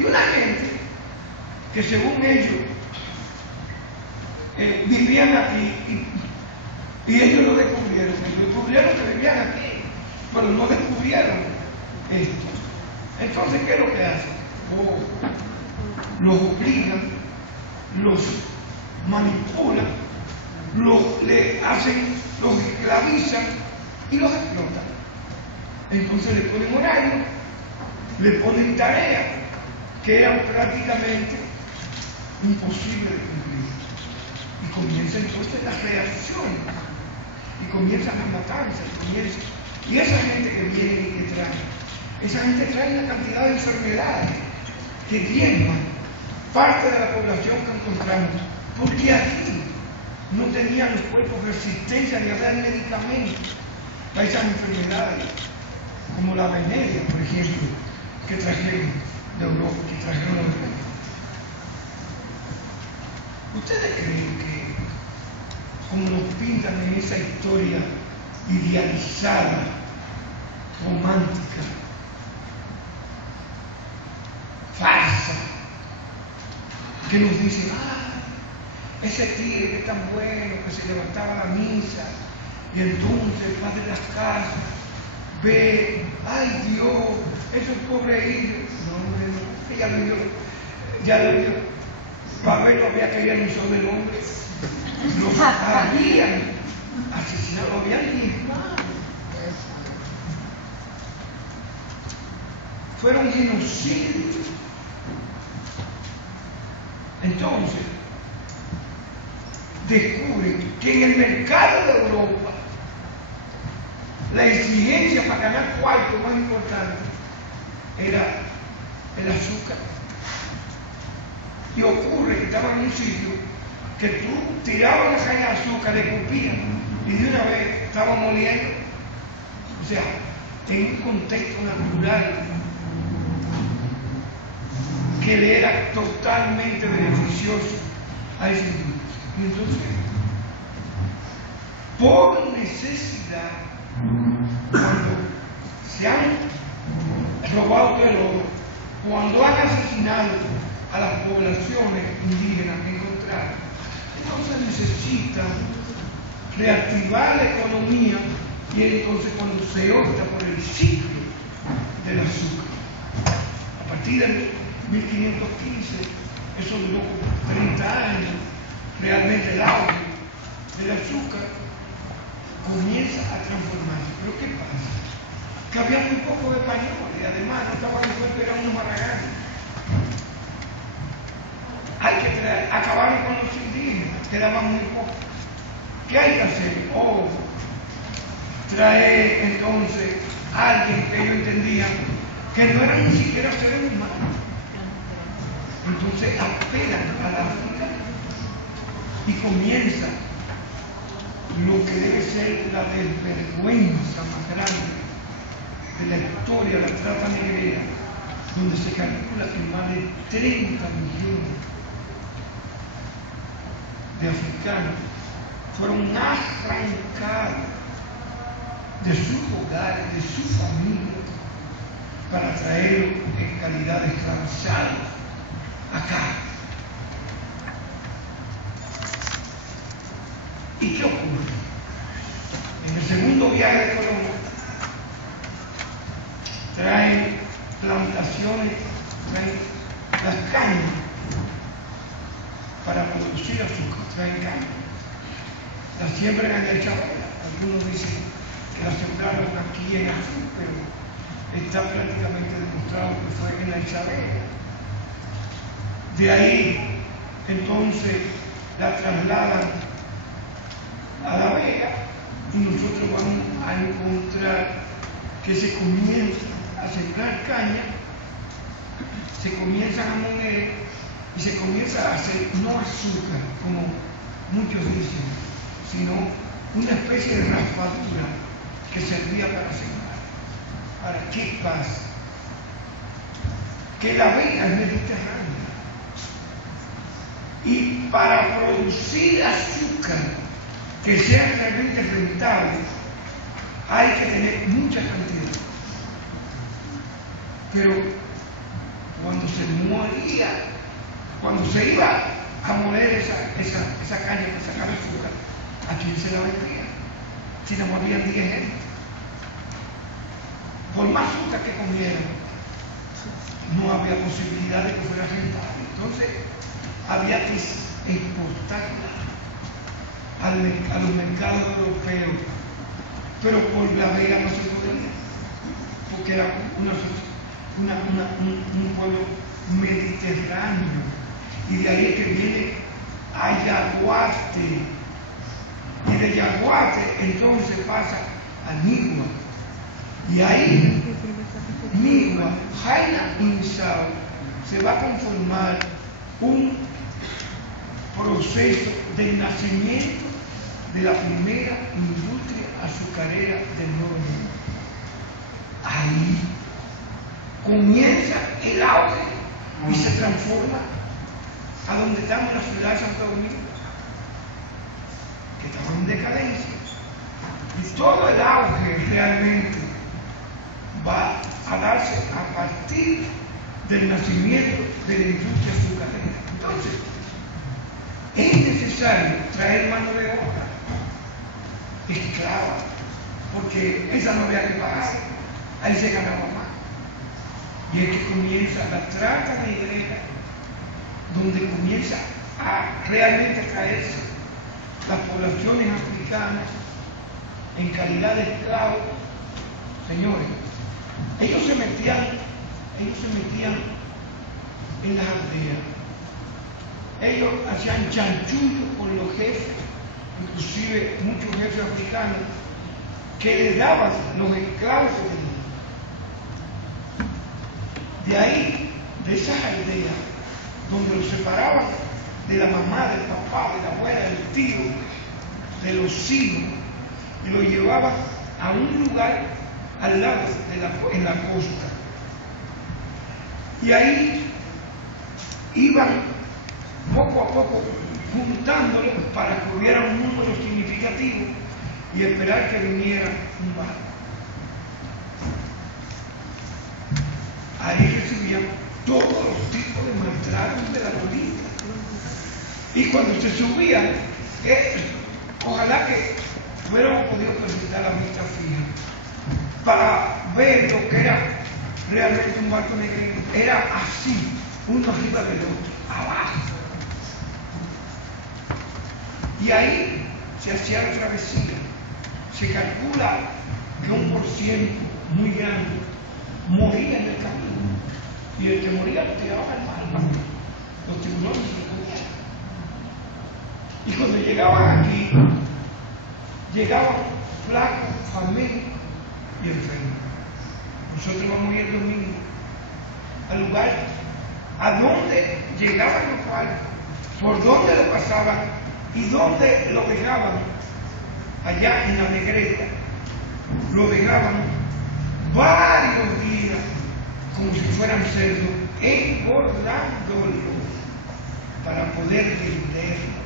Y una gente que según ellos vivían aquí y ellos lo descubrieron que vivían aquí, pero no descubrieron esto. Entonces, ¿qué es lo que hacen? Los obligan, los manipulan, los esclavizan y los explotan. Entonces le ponen horario, le ponen tareas que eran prácticamente imposibles de cumplir. Y comienza entonces la reacción, y comienzan las matanzas, y esa gente que viene y que trae, esa gente trae una cantidad de enfermedades que diezman parte de la población que encontramos, porque aquí no tenían los cuerpos resistencia ni había medicamentos para esas enfermedades, como la veneria, por ejemplo, que trajeron de Europa, que trajeron de Europa. ¿Ustedes creen que, como nos pintan en esa historia idealizada, romántica, farsa, que nos dice, ese tigre que es tan bueno, que se levantaba a la misa, y entonces el padre de las casas ve, ay Dios, esos pobres hijos, no, ella lo vio, ya lo vio, para verlo había caído en el sol del hombre, los habían asesinado, lo habían diezmado, fueron genocidios. Entonces, descubren que en el mercado de Europa la exigencia para ganar cuarto más importante era el azúcar. Y ocurre que estaba en un sitio que tú tirabas la caña de azúcar, le escupías y de una vez estaba moliendo. O sea, en un contexto natural que le era totalmente beneficioso a ese grupo. Y entonces, por necesidad, cuando se han robado el oro, cuando han asesinado a las poblaciones indígenas que encontraron, entonces necesitan reactivar la economía y entonces cuando se opta por el ciclo del azúcar. A partir de 1515, eso duró 30 años, realmente el auge del azúcar comienza a transformarse. Pero ¿qué pasa? Que había muy poco de españoles y además no estaban resueltos, eran unos maraganes. Hay que acabar con los indígenas, quedaban muy pocos. ¿Qué hay que hacer? Traer entonces a alguien que ellos entendían que no eran ni siquiera seres humanos. Entonces apelan a la África y comienza lo que debe ser la desvergüenza más grande de la historia de la trata negrera, donde se calcula que más de 30 millones de africanos fueron arrancados de sus hogares, de su familia, para traerlos en calidad de esclavizados acá. ¿Y qué ocurre? En el segundo viaje de Colón traen plantaciones, traen las cañas para producir azúcar, traen caña. La siembran en el Chabela. Algunos dicen que la sembraron aquí en Azul, pero está prácticamente demostrado que fue en la Isabela. De ahí, entonces, la trasladan a La Vega y nosotros vamos a encontrar que se comienza a sembrar caña, se comienzan a moler y se comienza a hacer no azúcar, como muchos dicen, sino una especie de raspadura que servía para sembrar. ¿Para qué pasa? Que La Vega es mediterránea y para producir azúcar que sea realmente rentable hay que tener mucha cantidad. Pero cuando se se moría. Cuando se iba a moler esa caña para sacar el azúcar, ¿a quién se la vendía? Si no morían 10 gente. Por más azúcar que comieran, no había posibilidad de que fuera rentable. Entonces, había que exportarla a los mercados europeos, pero por la vega no se podía, porque era un pueblo mediterráneo, y de ahí es que viene Ayaguate, y de Yaguate entonces pasa a Nigua, y ahí Nigua, Jaina Insao, se va a conformar un proceso de nacimiento de la primera industria azucarera del Nuevo Mundo. Ahí comienza el auge y se transforma a donde estamos en la ciudad de Santo Domingo, que estaba en decadencia. Y todo el auge realmente va a darse a partir del nacimiento de la industria azucarera. Entonces, es necesario traer mano de obra esclava, porque esa no había que pagar, ahí se ganaba más. Y es que comienza la trata negrera, donde comienza a realmente traerse las poblaciones africanas en calidad de esclavos. Señores, ellos se metían en las aldeas. Ellos hacían chanchullo con los jefes, inclusive muchos jefes africanos, que les daban los esclavos que tenían. De ahí, de esas aldeas, donde los separaban de la mamá, del papá, de la abuela, del tío, de los hijos, y los llevaban a un lugar al lado, en la costa. Y ahí iban poco a poco juntándolos para que hubiera un número significativo y esperar que viniera un barco. Ahí recibían todos los tipos de maltratos de la política. Y cuando se subían, ojalá que hubiéramos podido presentar la vista fija para ver lo que era realmente un barco negrero. Era así, uno arriba del otro, abajo. Y ahí se hacía la travesía. Se calcula que 1% muy grande moría en el camino. Y el que moría lo tiraban al mar. Los tiburones se comían. Y cuando llegaban aquí, llegaban flacos, famélicos y enfermos. Nosotros vamos a ir el domingo al lugar a donde llegaban los barcos, por donde lo pasaban y donde lo dejaban, allá en la negreta, lo dejaban varios días como si fueran cerdos, engordándolo para poder venderlo.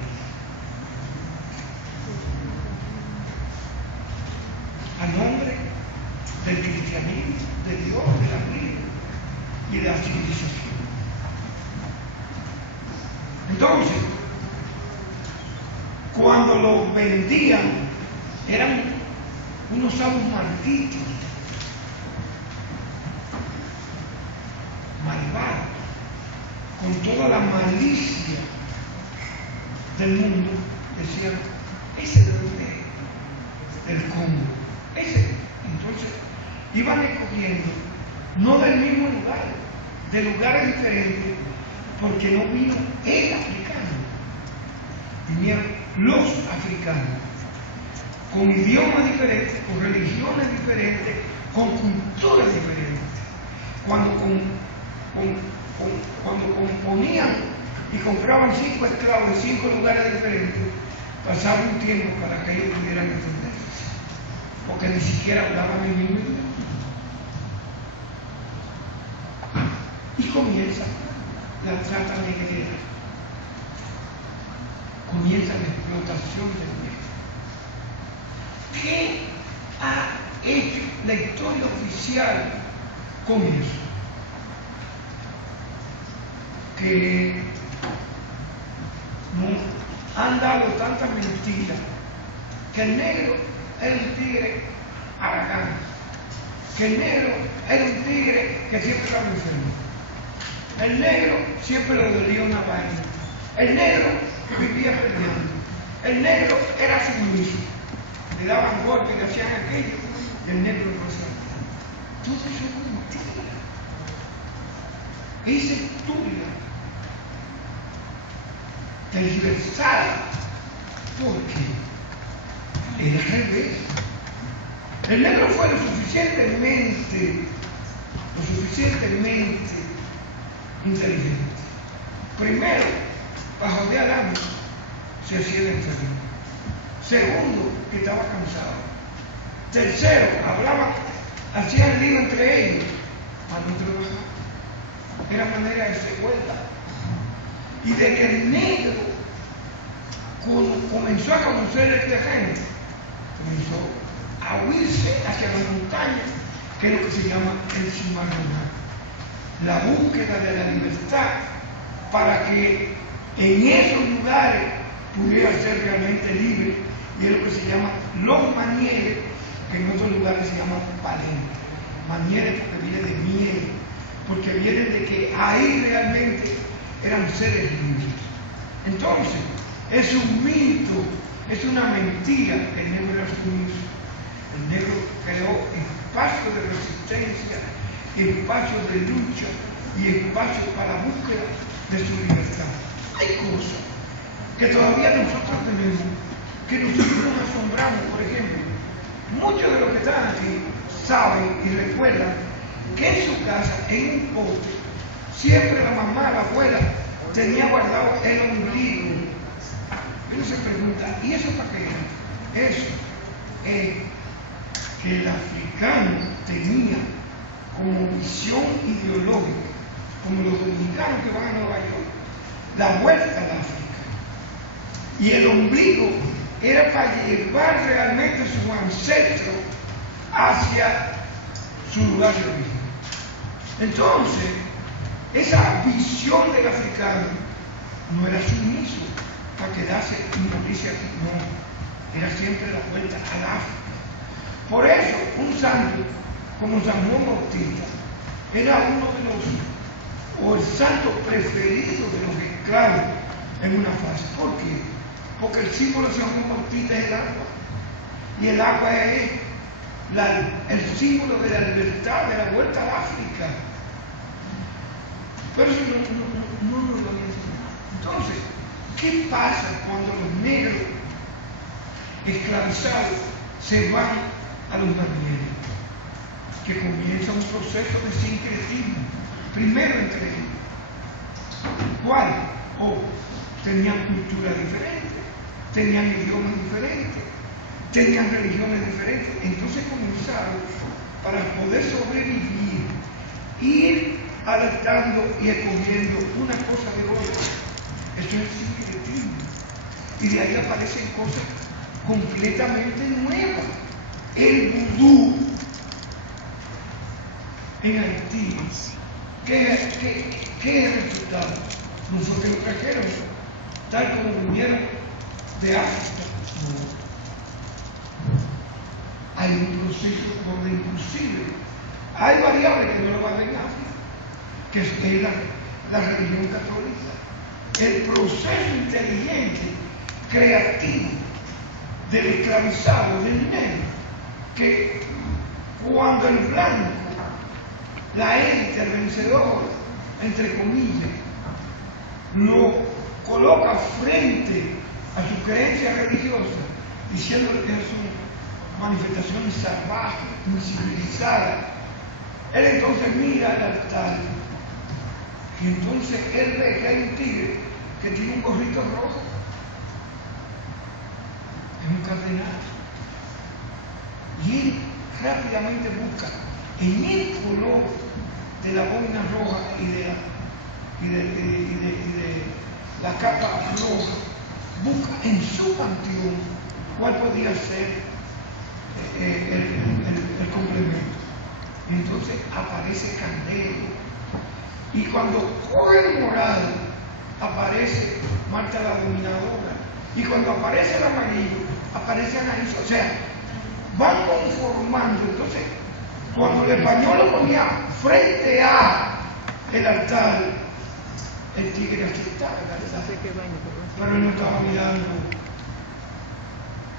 A nombre del cristianismo, de Dios, de la Biblia y de la civilización. Entonces, cuando los vendían, eran unos amos malditos, malvados, con toda la malicia del mundo, decían, ese de dónde es, el Congo, ese. Entonces, iban escogiendo, no del mismo lugar, de lugares diferentes, porque no vino el africano, vinieron los africanos, con idiomas diferentes, con religiones diferentes, con culturas diferentes. Cuando componían y compraban 5 esclavos de 5 lugares diferentes, pasaba un tiempo para que ellos pudieran entenderse, porque ni siquiera hablaban el mismo idioma. Y comienza la trata negrera, comienza la explotación del negro. ¿Qué ha hecho la historia oficial con eso? que nos han dado tantas mentiras, que el negro era un tigre haragán, que el negro era un tigre que siempre estaba enfermo, el negro siempre le dolía una vaina, el negro vivía peleando, el negro era sumiso, le daban golpes, le hacían aquello, y el negro no sabía. Todo eso es mentira. Esa historia tergiversada, porque era al revés. El negro fue lo suficientemente inteligente. Primero, para joder al amo, se hacía el enfermo. Segundo, que estaba cansado. Tercero, hacían lío entre ellos para no trabajar. Era manera de ser vuelta. Y de que el negro comenzó a conocer el terreno, comenzó a huirse hacia las montañas, que es lo que se llama el cimarronar. La búsqueda de la libertad para que en esos lugares pudiera ser realmente libre, y es lo que se llama los manieres, que en otros lugares se llaman palentes. Manieres porque viene de miel, porque viene de que ahí realmente eran seres libres. Entonces, es un mito, es una mentira que el negro era sumiso. El negro creó espacio de resistencia, espacio de lucha y espacio para la búsqueda de su libertad. Hay cosas que todavía nosotros tenemos, que nosotros nos asombramos. Por ejemplo, muchos de los que están aquí saben y recuerdan que en su casa, en un pote, siempre la mamá, la abuela, tenía guardado el ombligo. Y uno se pregunta, ¿y eso para qué era? Eso es que el africano tenía como visión ideológica, como los dominicanos que van a Nueva York, la vuelta al África. Y el ombligo era para llevar realmente a su ancestro hacia su lugar de origen. Entonces, esa visión del africano no era sumiso para quedarse inmovilizado aquí, no, era siempre la vuelta al África. Por eso, un santo como San Juan Bautista era uno de los, o el santo preferido de los esclavos en una fase. ¿Por qué? Porque el símbolo de San Juan Bautista es el agua, y el agua es el símbolo de la libertad, de la vuelta al África. Pero eso no nos lo había enseñado. Entonces, ¿qué pasa cuando los negros esclavizados se van a los manieres? Que comienza un proceso de sincretismo, primero entre ellos. ¿Cuál? Tenían cultura diferente, tenían idiomas diferentes, tenían religiones diferentes. Entonces comenzaron, para poder sobrevivir, ir adaptando y escogiendo una cosa de otra. Eso es el sincretismo. Y de ahí aparecen cosas completamente nuevas. El vudú en Haití, ¿qué es el resultado? Nosotros lo trajeron, tal como vinieron de África. No. Hay un proceso donde inclusive hay variables que no lo van a ver en África, que es la religión católica. El proceso inteligente, creativo, del esclavizado, del negro, que cuando el blanco, la élite, el vencedor, entre comillas, lo coloca frente a su creencia religiosa, diciéndole que es una manifestación salvaje, incivilizada, él entonces mira al altar y entonces él ve que hay un tigre que tiene un gorrito rojo, es un cardenal, y él rápidamente busca en el color de la boina roja y de la capa roja, busca en su panteón cuál podía ser el complemento. Y entonces aparece Candelo, Y cuando coge el morado, aparece Marta la dominadora. Y cuando aparece el amarillo, aparece Anaís. O sea, van conformando. Entonces, cuando el español lo ponía frente a el altar, el tigre aceptaba el altar. Pero él no estaba mirando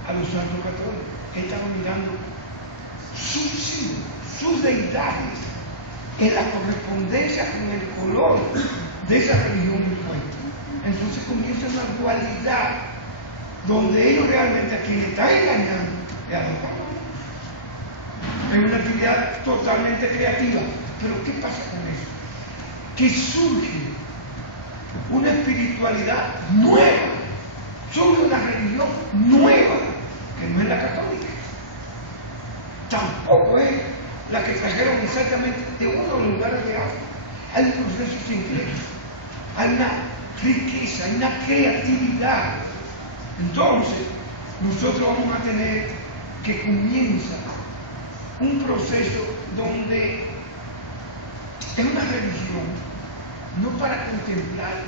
a los santos católicos. Él estaba mirando sus símbolos, sus deidades, en la correspondencia con el color de esa religión impuesta. Entonces comienza una dualidad donde ellos realmente a quien están engañando es a los católicos. Es una actividad totalmente creativa. Pero ¿qué pasa con eso? Que surge una espiritualidad nueva, surge una religión nueva, que no es la católica. Tampoco es la que trajeron exactamente de uno de los lugares de África. Hay un proceso simplex, hay una riqueza, hay una creatividad. Entonces, nosotros vamos a tener que comienza un proceso donde es una religión, no para contemplar,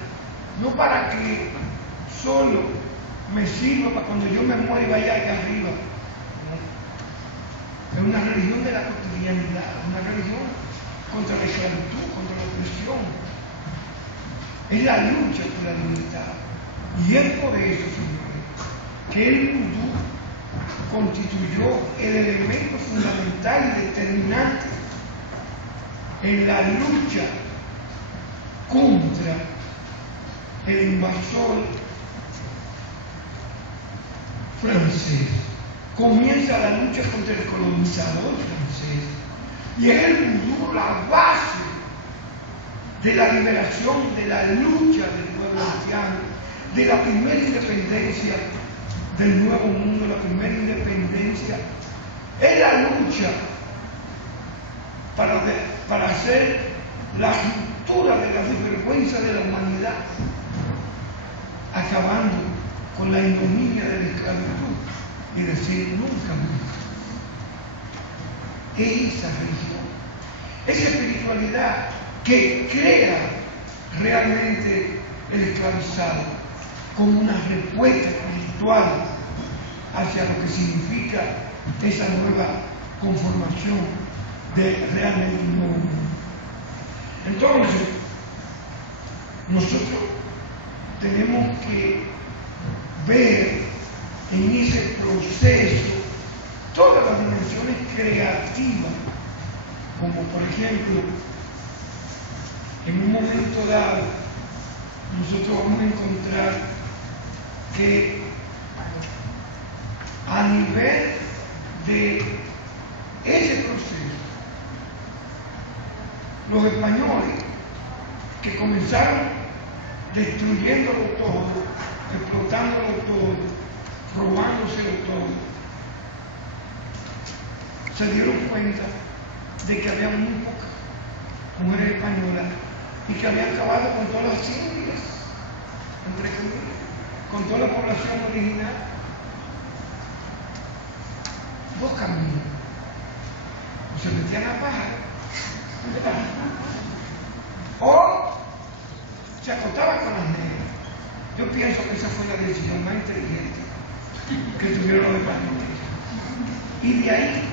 no para que solo me sirva para cuando yo me muera y vaya allá arriba. Es una religión de la cotidianidad, una religión contra la esclavitud, contra la opresión. Es la lucha por la libertad. Y es por eso, señores, que el vudú constituyó el elemento fundamental y determinante en la lucha contra el invasor francés. Comienza la lucha contra el colonizador francés. Y es el vudú la base de la liberación, de la lucha del pueblo haitiano, de la primera independencia del Nuevo Mundo, la primera independencia. Es la lucha para hacer la ruptura de la desvergüenza de la humanidad, acabando con la ignominia de la esclavitud y decir nunca más. Esa religión, esa espiritualidad que crea realmente el esclavizado como una respuesta espiritual hacia lo que significa esa nueva conformación de realmente un nuevo mundo. Entonces, nosotros tenemos que ver en ese proceso todas las dimensiones creativas, como por ejemplo, en un momento dado, nosotros vamos a encontrar que a nivel de ese proceso, los españoles que comenzaron destruyéndolo todo, explotándolo todo, robándoselo todo, se dieron cuenta de que había muy pocas mujeres españolas y que habían acabado con todas las indias, entre comillas, con toda la población original. Dos caminos: o se metían a paja, o se acostaban con las negras. Yo pienso que esa fue la decisión más inteligente que tuvieron los españoles. Y de ahí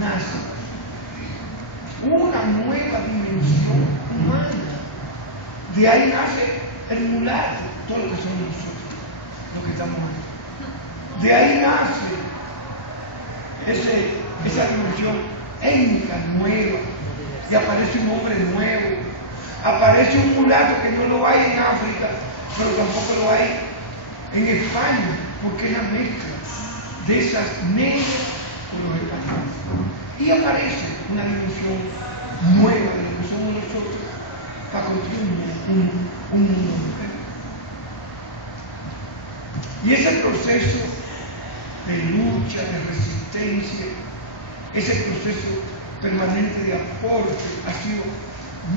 nace una nueva dimensión humana. De ahí nace el mulato, todo lo que somos nosotros, lo que estamos aquí. De ahí nace esa dimensión étnica nueva, y aparece un hombre nuevo, aparece un mulato que no lo hay en África, pero tampoco lo hay en España, porque es la mezcla de esas negras con los españoles. Y aparece una dimensión nueva de lo que somos nosotros para construir un mundo nuevo. Y ese proceso de lucha, de resistencia, ese proceso permanente de aporte ha sido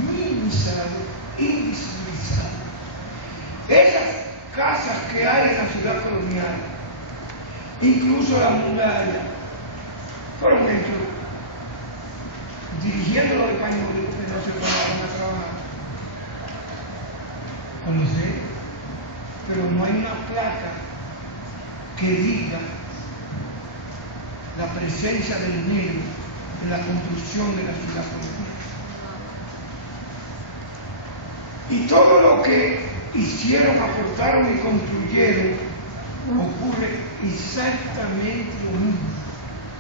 minimizado, invisibilizado. Esas casas que hay en la ciudad colonial, incluso la muralla, fueron hechos dirigiendo a los españoles que no se paraban a trabajar pero no hay una placa que diga la presencia del dinero en la construcción de la ciudad colonial. Y todo lo que hicieron, aportaron y construyeron ocurre exactamente lo mismo.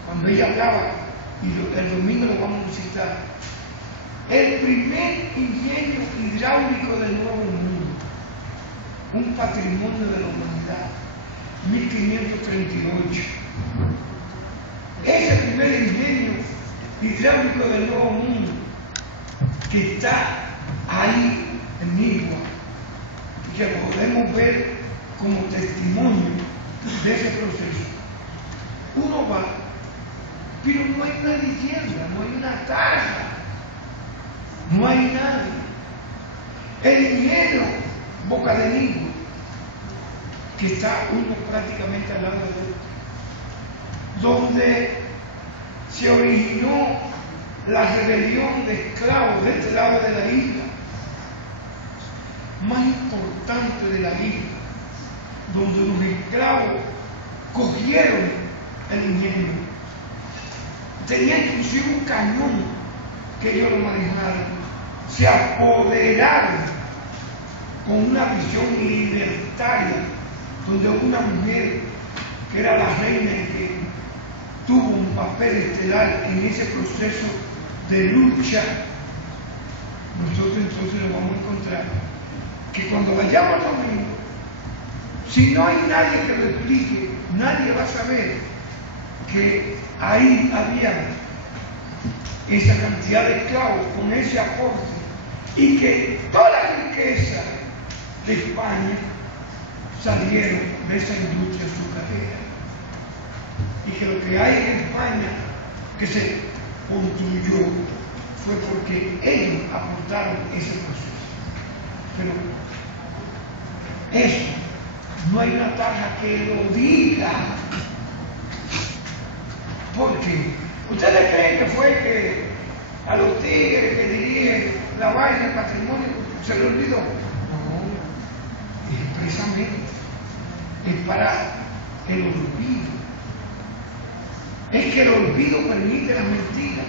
Cuando ella hablaba, y el domingo lo vamos a citar, el primer ingenio hidráulico del Nuevo Mundo, un patrimonio de la humanidad, 1538. Ese primer ingenio hidráulico del Nuevo Mundo, que está ahí en Nigua, y que podemos ver como testimonio de ese proceso. Uno va, pero no hay una vivienda, no hay una casa, no hay nadie. El ingeniero Boca de Nigua, que está uno prácticamente al lado del otro, donde se originó la rebelión de esclavos de este lado de la isla, más importante de la isla, donde los esclavos cogieron el ingenio. Tenía inclusive un cañón que ellos lo manejaron. Se apoderaron con una visión libertaria, donde una mujer que era la reina y que tuvo un papel estelar en ese proceso de lucha. Nosotros entonces lo vamos a encontrar que cuando vayamos al domingo, si no hay nadie que lo explique, nadie va a saber que ahí había esa cantidad de esclavos con ese aporte y que toda la riqueza de España salieron de esa industria azucarera, y que lo que hay en España que se construyó fue porque ellos aportaron ese proceso. Pero eso, no hay una taja que lo diga. ¿Por qué? ¿Ustedes creen que fue que a los tigres que dirigen la vaina del patrimonio se le olvidó? No, expresamente. Es para el olvido. Es que el olvido permite la mentira.